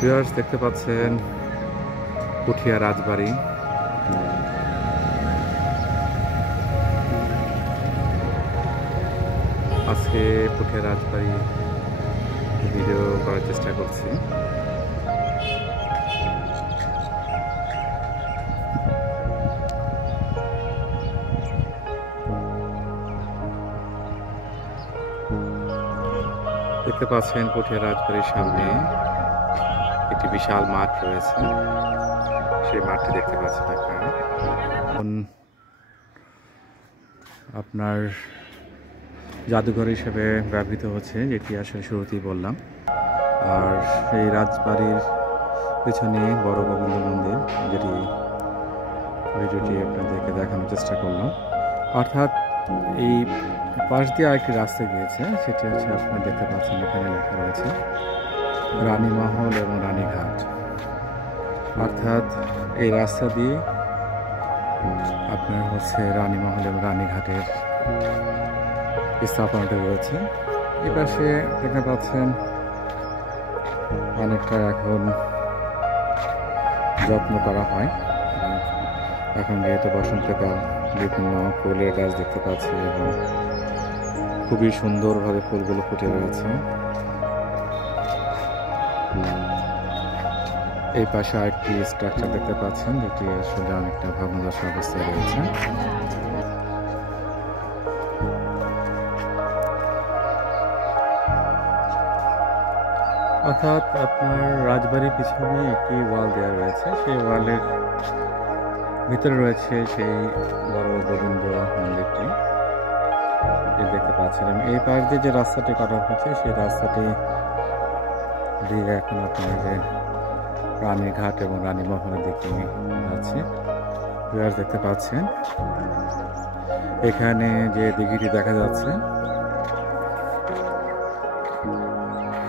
Viewers দেখতে পাচ্ছেন পুঠিয়া রাজবাড়ি। আজকে পুঠিয়া রাজবাড়ি ভিডিও করার চেষ্টা করছি। দেখতে পাচ্ছেন পুঠিয়া রাজবাড়ির সামনে একটি বিশাল মাঠ রয়েছে, সেই মাঠটি দেখতে পাচ্ছেন আপনারা। আপনার জাদুঘর হিসেবে ব্যবহৃত হচ্ছে, যেটি আসলে শুরুতেই বললাম। আর সেই রাজবাড়ির পিছনে বড় গোবিন্দ মন্দির, যেটি ভিডিওটি আপনাদেরকে দেখানোর চেষ্টা করলাম। অর্থাৎ এই পাশ দিয়ে আরেকটি রাস্তা গিয়েছে, সেটি হচ্ছে আপনারা দেখতে পাচ্ছেন এখানে লেখা রয়েছে রানীমহল এবং রানীঘাট। অর্থাৎ এই রাস্তা দিয়ে আপনার হচ্ছে রানীমহল এবং রানীঘাটের স্থাপনাটি রয়েছে। এই পাশে দেখতে পাচ্ছেন অনেকটা এখন যত্ন করা হয়। এখন যেহেতু বসন্তকাল, বিভিন্ন ফুলের গাছ দেখতে পাচ্ছি এবং খুবই সুন্দরভাবে ফুলগুলো ফুটে রয়েছে। এই পাশে আরেকটি স্ট্রাকচার দেখতে পাচ্ছেন, যেটি আসলে অনেকটা ভগ্নদশা অবস্থায় রয়েছে। অর্থাৎ আপনার রাজবাড়ির পিছনে একটি ওয়াল দেওয়া রয়েছে, সেই ওয়ালের ভিতরে রয়েছে সেই বড় গোবিন্দ মন্দিরটি দেখতে পাচ্ছেন। এই পাশ দিয়ে যে রাস্তাটি করা হয়েছে, সেই রাস্তাটি দিয়ে এখন আপনার যে রানীঘাট এবং রানীমহলের দিকে যাচ্ছে। ভিউয়ার্স দেখতে পাচ্ছেন এখানে যে দিঘিটি দেখা যাচ্ছে,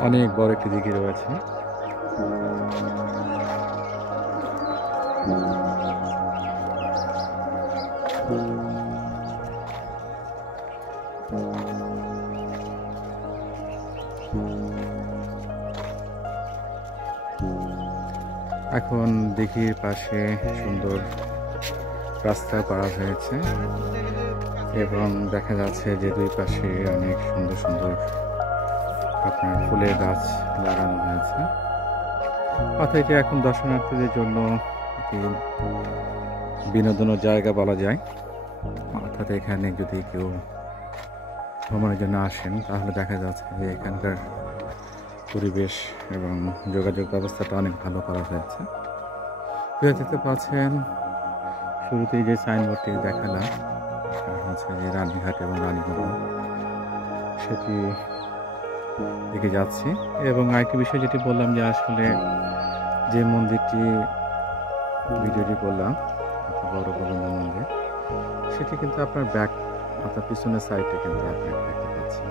অনেক বড় একটি দিঘি রয়েছে। এখন দিঘির পাশে সুন্দর রাস্তা করা হয়েছে এবং দেখা যাচ্ছে যে দুই পাশে অনেক সুন্দর সুন্দর আপনার ফুলের গাছ লাগানো হয়েছে। অর্থাৎ এটি এখন দর্শনার্থীদের জন্য একটি বিনোদনের জায়গা বলা যায়। অর্থাৎ এখানে যদি কেউ ভ্রমণের জন্য আসেন, তাহলে দেখা যাচ্ছে যে এখানকার পরিবেশ এবং যোগাযোগ ব্যবস্থাটা অনেক ভালো করা হয়েছে। দেখতে পাচ্ছেন শুরুতেই যে সাইনবোর্ডটি দেখালাম হচ্ছে যে রানীঘাট এবং রানীমহল, সেটি দিকে যাচ্ছি। এবং আরেকটি বিষয় যেটি বললাম, যে আসলে যে মন্দিরটি ভিডিওটি করলাম বড় গোবিন্দ মন্দির, সেটি কিন্তু আপনার ব্যাক অর্থাৎ পিছনের সাইডে কিন্তু আপনি দেখতে পাচ্ছেন।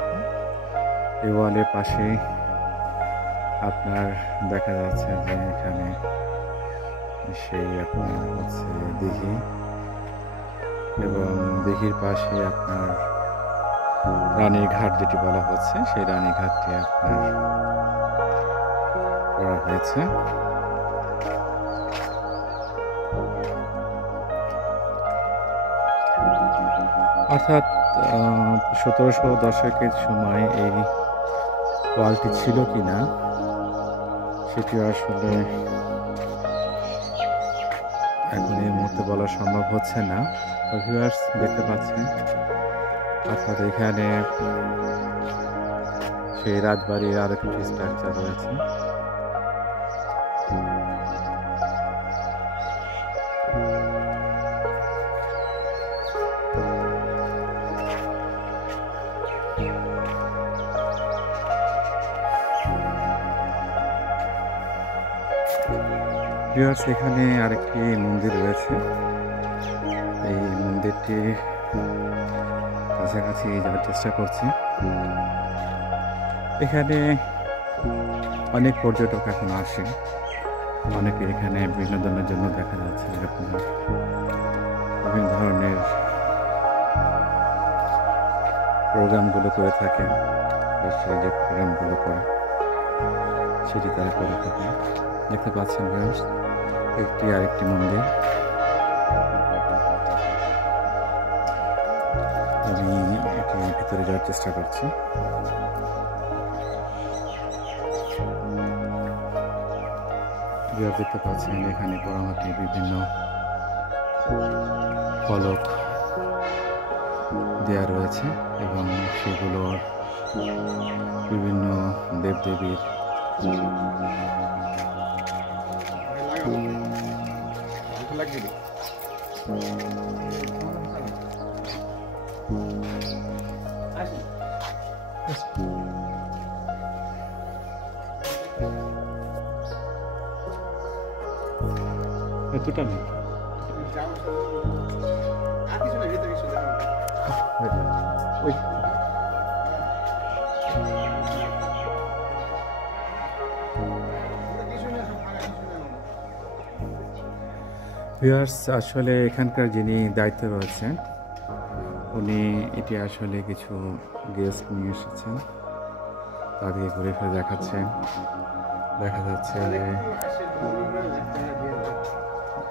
এই ওয়ালের পাশে আপনার দেখা যাচ্ছে যে এখানে সেই আপনার হচ্ছে দিঘি, এবং দিঘির পাশে আপনার রানীঘাট যেটি বলা হচ্ছে, সেই রানীঘাটটি আপনার করা হয়েছে। অর্থাৎ 1700 দশকের সময় এই ওয়ালটি ছিল কিনা সেটি আসলে এখন এই মুহূর্তে বলা সম্ভব হচ্ছে না। ভিউয়ার্স দেখতে পাচ্ছেন, অর্থাৎ এখানে সেই রাজবাড়ির আরো কিছু স্ট্রাকচার রয়েছে। ভিউয়ার্স এখানে আরেকটি মন্দির রয়েছে, এই মন্দিরটি কাছাকাছি যাওয়ার চেষ্টা করছি। এখানে অনেক পর্যটক এখন আসে, অনেকে এখানে বিনোদনের জন্য দেখা যাচ্ছে আপনার বিভিন্ন ধরনের প্রোগ্রামগুলো করে থাকেন, বা সেই যে প্রোগ্রামগুলো করে সেটি তারা করে থাকে। দেখতে পাচ্ছেন ভিউয়ার্স, একটি আরেকটি মন্দির। আমি এটি ভিতরে যাওয়ার চেষ্টা করছি। দেখতে পাচ্ছেন এখানে পোড়ামাটি বিভিন্ন ফলক দেয়া রয়েছে এবং সেগুলোর বিভিন্ন দেবদেবীর এতটা নেই। ভিউয়ার্স, আসলে এখানকার যিনি দায়িত্ব রয়েছেন উনি এটি আসলে কিছু গেস্ট নিয়ে এসেছেন, তাদেরকে ঘুরে ফিরে দেখাচ্ছেন। দেখা যাচ্ছে যে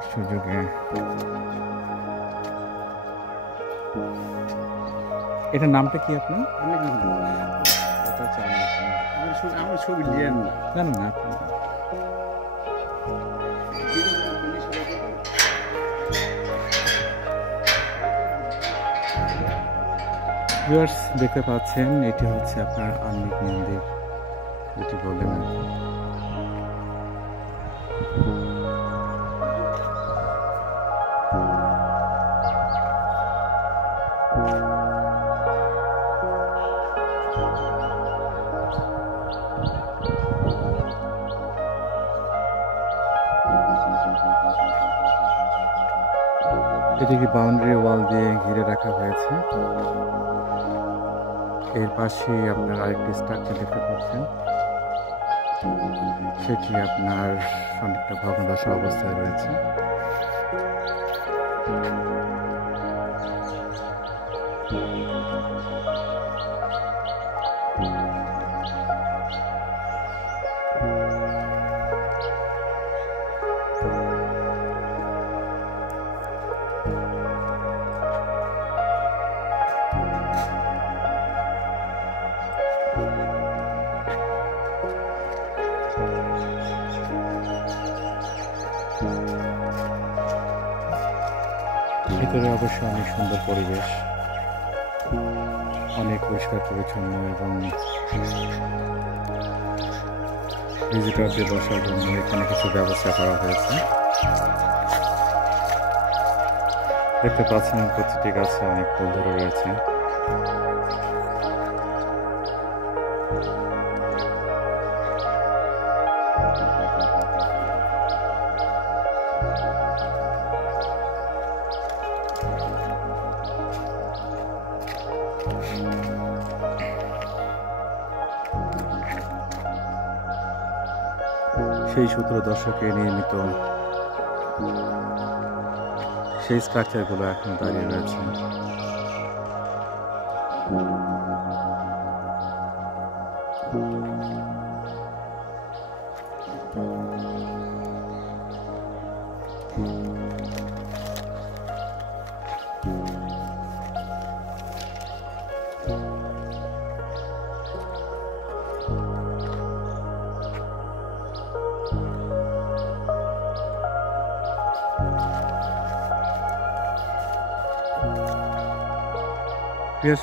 সুযোগে এটার নামটা কি আপনার? আমার ছবি নিয়েন না না না, ভিউয়ার্স দেখতে পাচ্ছেন এটি হচ্ছে আপনার আহ্নিক মন্দির, যেটি বললেন আর কি। এটিকে বাউন্ডারি ওয়াল দিয়ে ঘিরে রাখা হয়েছে। এর পাশে আপনার আরেকটি স্ট্রাকচার দেখতে পাচ্ছেন, সেটি আপনার অনেকটা ভগ্নদশা অবস্থায় রয়েছে। ভিতরে অবশ্যই অনেক সুন্দর পরিবেশ, অনেক পরিষ্কার পরিচ্ছন্ন এবং ভিজিটরদের বসার জন্য এখানে কিছু ব্যবস্থা করা হয়েছে। দেখতে পাচ্ছেন প্রতিটি গাছে অনেক ফুল ধরে রয়েছে। সেই 17 দশকে নির্মিত সেই স্ট্রাকচারগুলো এখন দাঁড়িয়ে রয়েছে।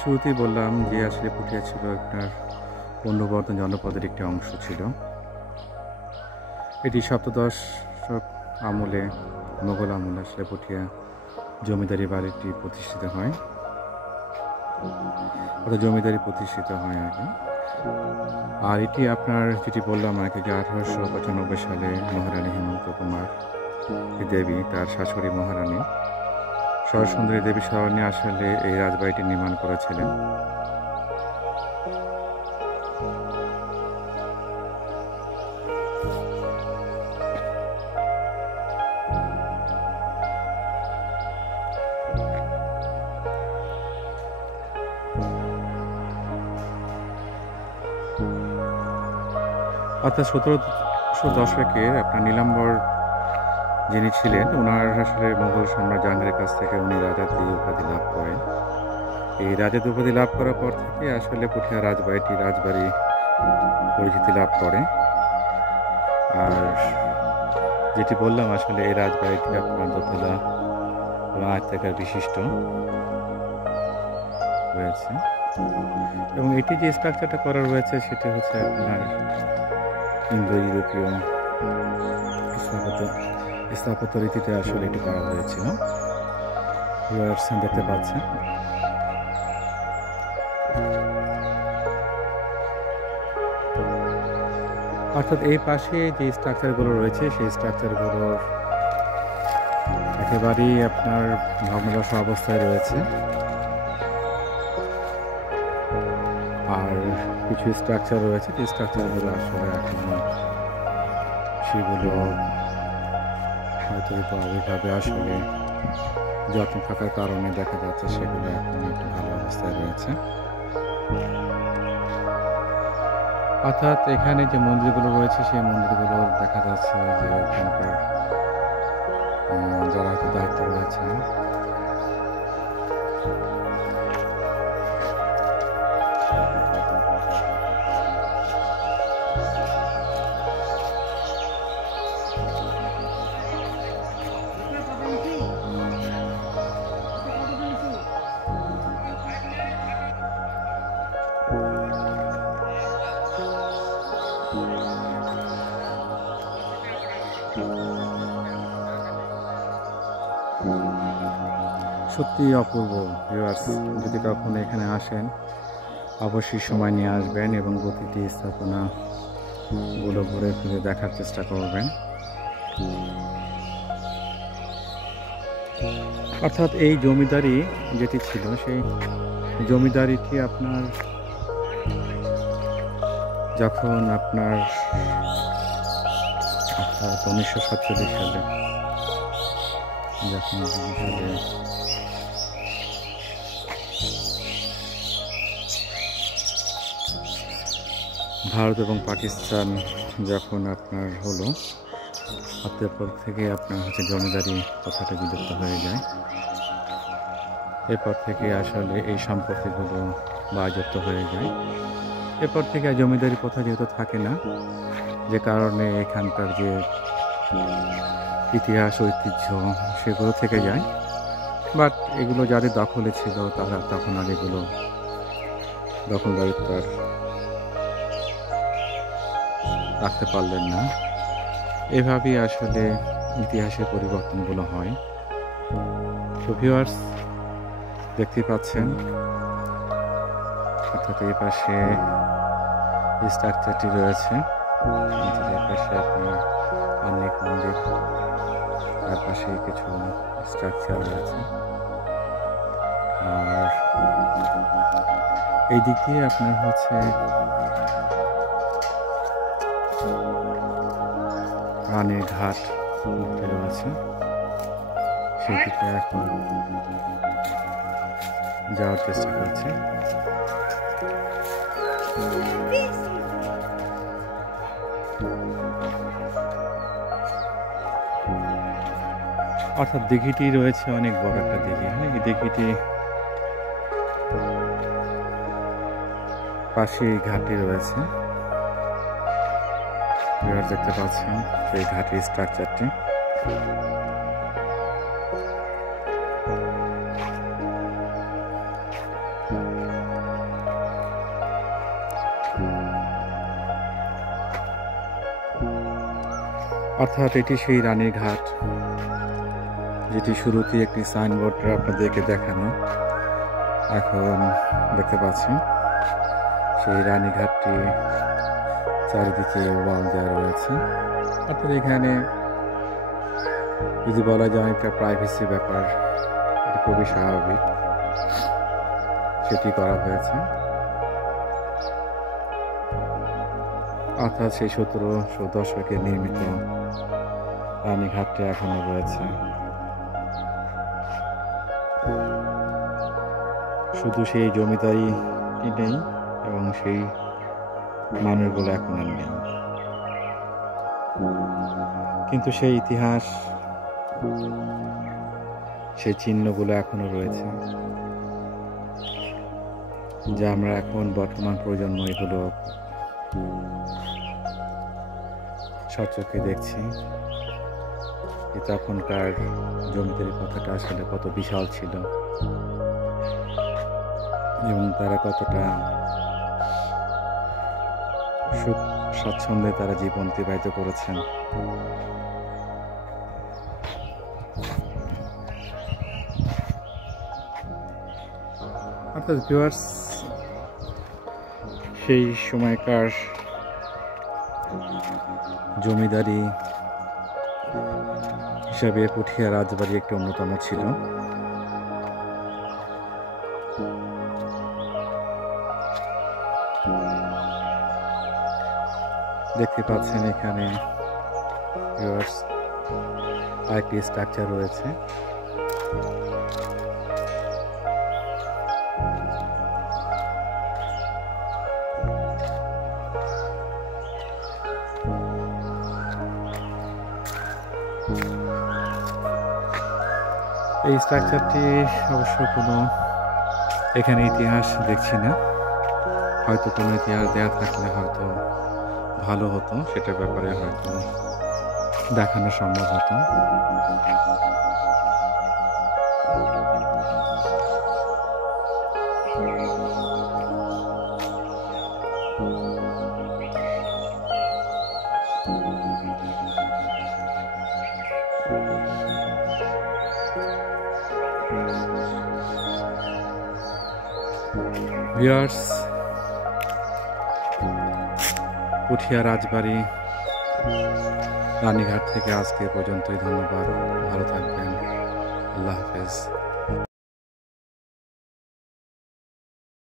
শুরুতেই বললাম যে আসলে পুঠিয়া ছিল আপনার পুণ্যবর্ধন জনপদের একটি অংশ ছিল। এটি সপ্তদশ আমলে, মোগল আমলে আসলে পুঠিয়া জমিদারি বাড়িটি প্রতিষ্ঠিত হয়, অর্থাৎ জমিদারি প্রতিষ্ঠিত হয় আগে। আর এটি আপনার যেটি বললাম আগে যে 1895 সালে মহারানী হেমন্ত কুমার দেবী, তার শাশুড়ি মহারানী সরসুন্দরী দেবী স্মরণে আসলে এই রাজবাড়িটি নির্মাণ করেছিলেন। অর্থাৎ দশকের আপনার নীলাম্বর যিনি ছিলেন, ওনার আসলে মোগল সম্রাট জাহাঙ্গীরের কাছ থেকে উনি রাজাদি উপাধি লাভ করেন। এই রাজাদি উপাধি লাভ করার পর থেকে আসলে পুঠিয়া রাজবাড়ি পরিচিতি লাভ করে। আর যেটি বললাম, আসলে এই রাজবাড়িটি আপনার দোতলা এবং আয়তাকার বিশিষ্ট রয়েছে, এবং এটি যে স্ট্রাকচারটা করা রয়েছে সেটি হচ্ছে আপনার ইন্দো ইউরোপীয় স্থাপত্য রীতিতে আসলে এটি করা হয়েছিল। দেখতে পাচ্ছেন অর্থাৎ এই পাশে যে স্ট্রাকচারগুলো রয়েছে সেই স্ট্রাকচারগুলোর একেবারেই আপনার ভগ্নদশা অবস্থায় রয়েছে। আর কিছু স্ট্রাকচার রয়েছে যে স্ট্রাকচারগুলো আসলে এখনো সেগুলো হয়তো ওইভাবে আসলে যত্ন থাকার কারণে দেখা যাচ্ছে সেগুলো এখন একটু ভালো অবস্থায় রয়েছে। অর্থাৎ এখানে যে মন্দিরগুলো রয়েছে সেই মন্দিরগুলো দেখা যাচ্ছে যে এখানকার যারা হয়তো দায়িত্ব রয়েছে সত্যি অপূর্ব। ভিউয়ার্স, যদি কখনো এখানে আসেন অবশ্যই সময় নিয়ে আসবেন এবং প্রতিটি স্থাপনাগুলো ঘুরে ফিরে দেখার চেষ্টা করবেন। অর্থাৎ এই জমিদারি যেটি ছিল সেই জমিদারিটি আপনার যখন আপনার 1947 সালে যখন ভারত এবং পাকিস্তান যখন আপনার হলো, তারপর থেকে আপনার হচ্ছে জমিদারি কথাটা বিলুপ্ত হয়ে যায়। এরপর থেকে আসলে এই সম্পত্তিগুলো বাজেয়াপ্ত হয়ে যায়। এরপর থেকে জমিদারি প্রথা যেহেতু থাকে না, যে কারণে এখানকার যে ইতিহাস ঐতিহ্য সেগুলো থেকে যায়। বাট এগুলো যাদের দখলে ছিল তারা তখন আর এগুলো দখলদারিত্ব রাখতে পারলেন না। এভাবেই আসলে ইতিহাসের পরিবর্তনগুলো হয়। তো ভিউয়ার্স, দেখতে পাচ্ছেন অর্থাৎ এই পাশে স্ট্রাকচারটি রয়েছে, এই পাশে আপনার অনেক মন্দির, তার পাশে কিছু স্ট্রাকচার রয়েছে। আর এই দিক দিয়ে আপনার হচ্ছে রানের ঘাট রয়েছে, সেদিকে এখন যাওয়ার চেষ্টা করছি। অর্থাৎ দিঘিটি রয়েছে অনেক বড় একটা দিঘি। হ্যাঁ, এই দিঘিটি পাশে ঘাটটি রয়েছে, দেখতে পাচ্ছেন সেই ঘাটের স্ট্রাকচারটি। অর্থাৎ এটি সেই রানীর ঘাট, যেটি শুরুতে একটি সাইনবোর্ড আপনাদেরকে দেখানো, এখন দেখতে পাচ্ছেন সেই রানীঘাটটি চারিদিকে ওয়াল দেওয়া রয়েছে। অর্থাৎ এখানে যদি বলা যায় একটা প্রাইভেসি ব্যাপার, এটি খুবই স্বাভাবিক, সেটি করা হয়েছে। অর্থাৎ সেই 1700 দশকে নির্মিত রানীঘাটটি এখনো রয়েছে। শুধু সেই জমিদারিটি নেই এবং সেই মানুষগুলো এখন আর নেই। কিন্তু সেই ইতিহাস, সেই চিহ্নগুলো এখনো রয়েছে, যা আমরা এখন বর্তমান প্রজন্ম এগুলো সচক্ষে দেখছি। তখনকার জমিদারি কথাটা আসলে কত বিশাল ছিল এবং তারা কতটা সুখ স্বাচ্ছন্দ্যে তারা জীবন অতিবাহিত করেছেন। অর্থাৎ ভিউয়ার্স, সেই সময়কার জমিদারি হিসাবে পুঠিয়া রাজবাড়ি একটি অন্যতম ছিল। দেখতে পাচ্ছেন এখানে ভিউয়ার্স আরেকটি স্ট্রাকচার রয়েছে। এই স্ট্রাকচারটি অবশ্য কোনো এখানে ইতিহাস দেখছি না, হয়তো কোনো ইতিহাস দেয়া থাকলে হয়তো ভালো হতো, সেটার ব্যাপারে হয়তো দেখানো সম্ভব হতো। ভিউয়ার্স, পুঠিয়া রাজবাড়ি রানীঘাট থেকে আজকে পর্যন্তই। ধন্যবাদ, ভালো থাকবেন, আল্লাহ হাফেজ।